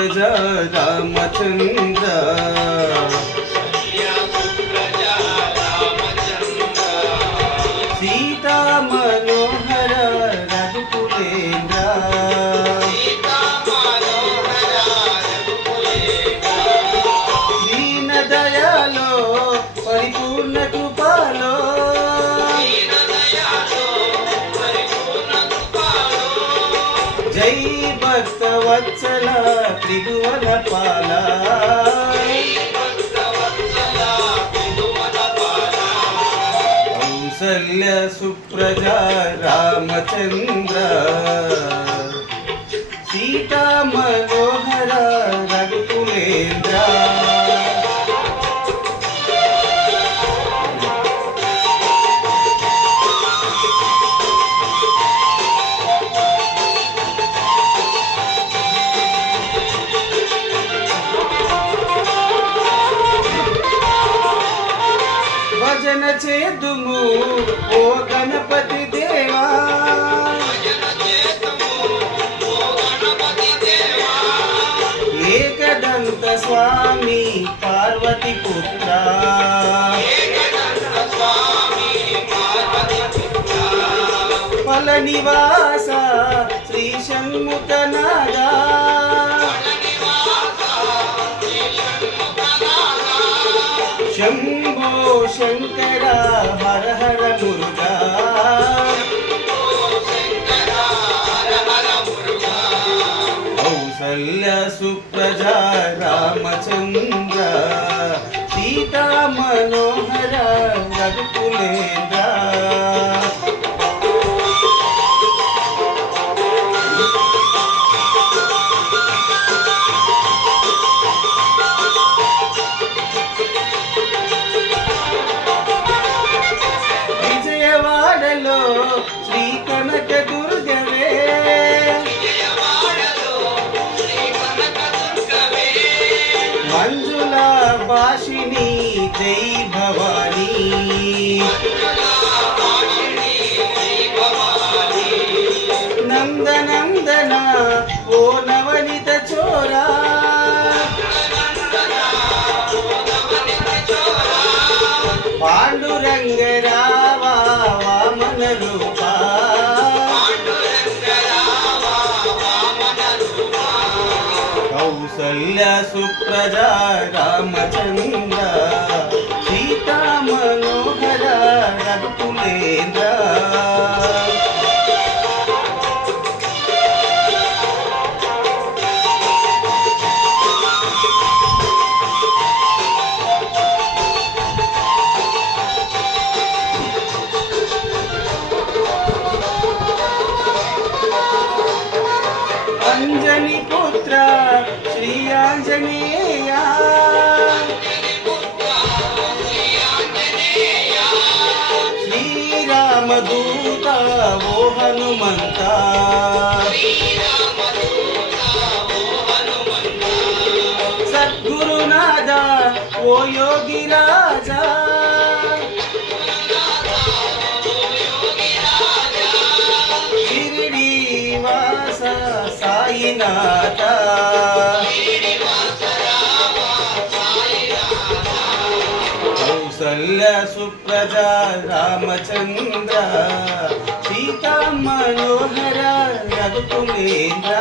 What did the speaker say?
सुप्रजा रामचंद्र सीता मनोहर रघुकुलेन्द्र दीन दयालो परिपूर्ण कृपालो जय भक्त वत्सला त्रिभुवन पाला कौसल्य सुप्रजा रामचंद्र सीता मनोहर रघुकुलेन्द्र भजन చేదుము ఓ గణపతి దేవా ఏకదంత స్వామి పార్వతి పుత్ర ఫల నివాస శ్రీ షణ్ముఖనాదా शंभो शंकर हर हर मुरुगा कौसल्य सुप्रजा रामचंद्र सीता मनोहर रघुकुलेन्द्र శ్రీ కనక దుర్గవే మంజుల భాషిణి జై భవానీ నందనందన ఓ నవనిత చోరా పాండురంగ రావా వామన రూపా కౌసల్య సుప్రజా రామచంద్ర సీతా మనోహర రఘుకులేంద్ర अंजनी पुत्र श्री आंजनेय श्री रामदूत वो हनुमंत सद्गुरुनाथ वो योगी राजा साईनाथ कौसल्य सुप्रजा रामचंद्र सीता मनोहर रघुकुलेन्द्र